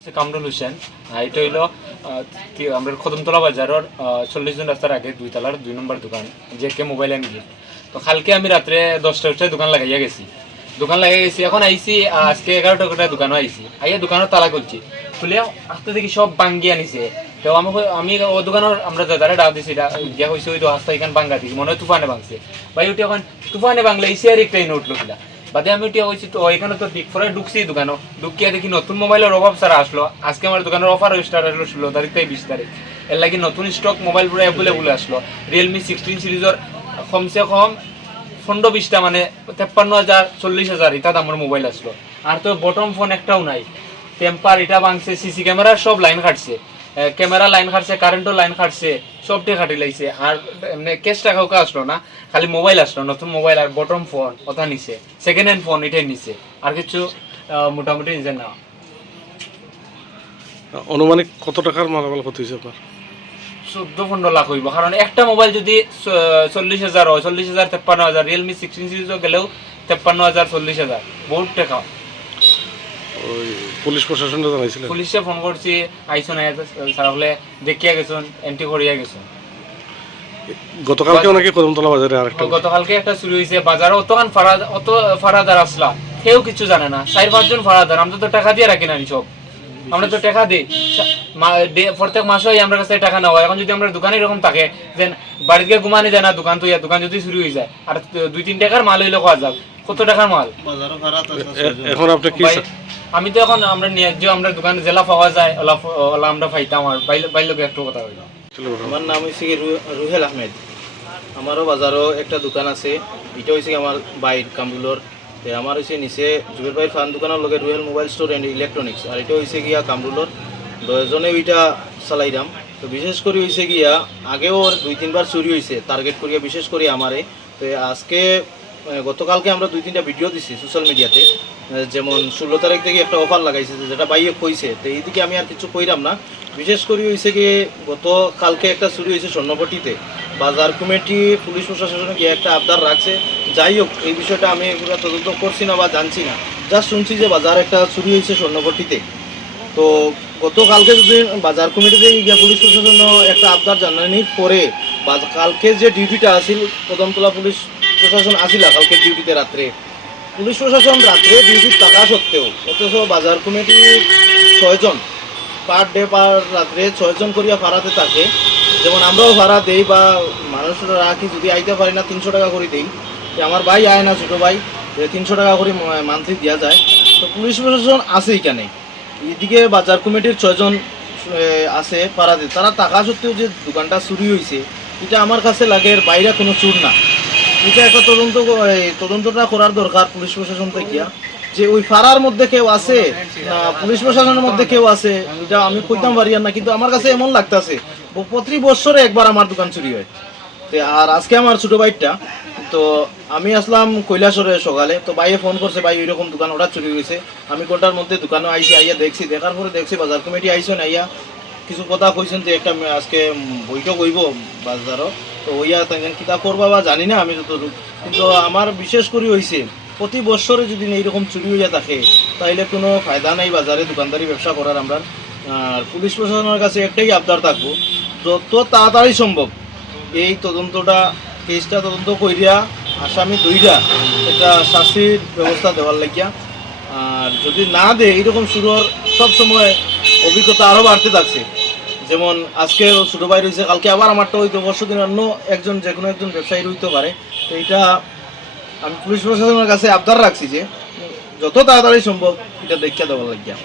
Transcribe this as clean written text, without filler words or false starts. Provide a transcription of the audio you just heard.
কামরুল হোসেন এটা হইল আমরা কদমতলা বাজারের 40 জন রাস্তার আগে 2 তলার 2 নম্বর দোকান যে কে মোবাইল এন্ড গিফট। তো কালকে আমি রাত্রে 10টায় দোকান লাগাইয়া গেছি এখন আইছি আজকে 11টায় দোকানও আইছি আইয়া দোকানের তালা খুলছি খুলে আস্তে দেখি সব ভাঙ্গিয়া নিছে। তো আমি ও দোকানের আমরা দাদারে ডাক দিছি গিয়া হয়েছে ওই তো আস্তে এখানে ভাঙ্গা দিছি মনে হয় তুফানে ভাঙছে ভাই উঠে এখন তুফানে ভাঙলে এসে আর একটাই নোট কিলা বাদে আমি উঠিয়া হয়েছি তো এখানে তো ঠিক পরে ঢুকছি দোকানও ঢুকিয়া দেখি নতুন মোবাইলের অভাব সারা আসলো। আজকে আমার দোকানের অফার স্টার্ট আসলো 16 তারিখ থেকে 20 তারিখ এর লাগে নতুন স্টক মোবাইল পুরো অ্যাভেলেবল আসলো। রিয়েলমি 16 সিরিজের কমসে কম 15-20টা মানে 53,000 40,000 এটা দামের মোবাইল আসলো। আর তো বটম ফোন একটাও নাই, টেম্পার এটা ভাঙছে, সিসি ক্যামেরার সব লাইন কাটছে, ক্যামেরা লাইন কাটছে, কারেন্টও লাইন কাটছে, সবটাই কাটি লাইছে। আর এমনি ক্যাশ টাকাও আসলো না, খালি মোবাইল আসলো নতুন মোবাইল আর বটম ফোন ওটা নিছে, সেকেন্ড হ্যান্ড ফোন এটাই নিছে, আর কিছু মোটামুটি নিছে না। অনুমানিক কত টাকার মালামাল ক্ষতি হয়েছে আপনার? 14-15 লাখ হইব, কারণ একটা মোবাইল যদি 40,000 হয়, 40,000 53,000, রিয়েলমি 16 সিরিজও গেলেও 53,000 40,000 বহুত টাকা। ওই পুলিশ প্রশাসনটা জানাইছিলেন? পুলিশে ফোন করছি, আইসো না তাহলে দেখিয়া গেছেন, এন্ট্রি করিয়া গেছেন। গতকালকে নাকি কদমতলা বাজারে আরেকটা গতকালকে একটা চুরি হয়েছে বাজারে, অতখান ফারাদার আসলা কেউ কিছু জানে না, 4-5 জন ফারাদার। আমরা তো টাকা দিয়ে রাখি না সব, আমরা তো টাকা দিই প্রত্যেক মাসে আমরা কাছে টাকা নেওয়া। এখন যদি আমরা দোকানে এরকম থাকে যে বাড়িতে ঘুমানি যায় না, দোকান তো দোকান যদি চুরি হয়ে যায় আর 2-3 টাকার মাল হইলে খাওয়া যাক, কত টাকার মাল। এখন আপনি কি আমি তো এখন আমরা নিয়ে যে আমরা দোকানে জেলা পাওয়া যায় ওলা আমরা পাইতাম। আর বাইরে একটু কথা হইল। আমার নাম হয়েছে রুহেল আহমেদ। আমারও বাজারও একটা দোকান আছে, এটা হয়েছে আমার বাইর কামরুলর। আমার হয়েছে নিচে জুবের ভাইয়ের ফান দোকানের লগে Ruhel mobile store and electronics, আর এটা হয়েছে গিয়া কামরুলর। 10 জনে ওইটা চালাইলাম। তো বিশেষ করে হয়েছে গিয়া আগেও 2-3 বার চুরি হয়েছে টার্গেট করিয়া, বিশেষ করে আমারে। তো আজকে গতকালকে আমরা 2-3টা ভিডিও দিছি সোশ্যাল মিডিয়াতে, যেমন 16 তারিখ থেকে একটা অফার লাগাইছে যেটা বাইয়ে কইছে। তো এইদিকে আমি আর কিছু কইরাম না। বিশেষ করে হয়েছে গিয়ে গতকালকে একটা চুরি হয়েছে স্বর্ণপট্টিতে। বাজার কমিটি পুলিশ প্রশাসনে গিয়ে একটা আবদার রাখছে। যাই হোক, এই বিষয়টা আমি পুরো তদন্ত করছি না বা জানছি না, জাস্ট শুনছি যে বাজার একটা চুরি হয়েছে স্বর্ণপট্টিতে। তো গতকালকে যদি বাজার কমিটিতে গিয়ে পুলিশ প্রশাসন একটা আবদার জানানির পরে কালকে যে ডিউটিটা আসিল, কদমতলা পুলিশ প্রশাসন আসিল কালকে ডিউটিতে রাত্রে, পুলিশ প্রশাসন রাত্রে ডিউটির টাকা সত্ত্বেও অথচ বাজার কমিটি 6 জন পার ডে পার রাত্রে 6 জন করিয়া ভাড়াতে থাকে। যেমন আমরাও ভাড়া দেই বা মানুষরা রাখি, যদি আইতে পারি না 300 টাকা করে দিই। আমার ভাই আয় না, ছোটো ভাই, 300 টাকা করে মান্থলি দেওয়া যায়। তো পুলিশ প্রশাসন আছে এখানে, এদিকে বাজার কমিটির 6 জন আছে ভাড়াতে, তারা টাকা সত্ত্বেও যে দোকানটা চুরি হয়েছে এটা আমার কাছে লাগে বাইরে কোনো চুর না। এটা একটা তদন্তটা করার দরকার পুলিশ প্রশাসন থেকে, যে ওই ফাড়ার মধ্যে কেউ আছে না পুলিশ প্রশাসনের মধ্যে কেউ আছে, এটা আমি কইতাম পারি না। কিন্তু আমার কাছে এমন লাগতেছে প্রতি বছরে একবার আমার দোকান চুরি হয়। আর আজকে আমার ছোটো ভাইটা, তো আমি আসলাম কৈলাসরে সকালে, তো ভাইয়ে ফোন করছে, ভাই ওইরকম দোকান ওটা চুরি হয়েছে। আমি কোনটার মধ্যে দোকানে আইসি, আইয়া দেখছি, দেখার পরে দেখছি বাজার কমিটি আইসেন, আইয়া কিছু কথা কইছেন যে একটা আজকে বইটা কইব বাজারও। তো ওইয়া তেমন কিতা করবা বা জানি না আমি যতটুকু। কিন্তু আমার বিশেষ করে হয়েছে প্রতি বছরে যদি এইরকম চুরি হইয়া থাকে তাইলে কোনো ফায়দা নাই বাজারে দোকানদারি ব্যবসা করার। আমরা আর পুলিশ প্রশাসনের কাছে একটাই আবদার থাকবো, যত তাড়াতাড়ি সম্ভব এই কেসটা তদন্ত করিয়া আসামি ধইরা একটা শাস্তির ব্যবস্থা দেওয়ার লাগিয়া। আর যদি না দেয় এইরকম শুরুর সব সময় অভিজ্ঞতা আরও বাড়তে থাকছে। যেমন আজকে ছোটো ভাই রয়েছে, কালকে আবার আমারটা হইতো, পরশুদিন অন্য একজন যে কোনো একজন ব্যবসায়ী হইতে পারে। তো এইটা আমি পুলিশ প্রশাসনের কাছে আবদার রাখছি যে যত তাড়াতাড়ি সম্ভব এটা দেখিয়া দেওয়ার লাগিয়া।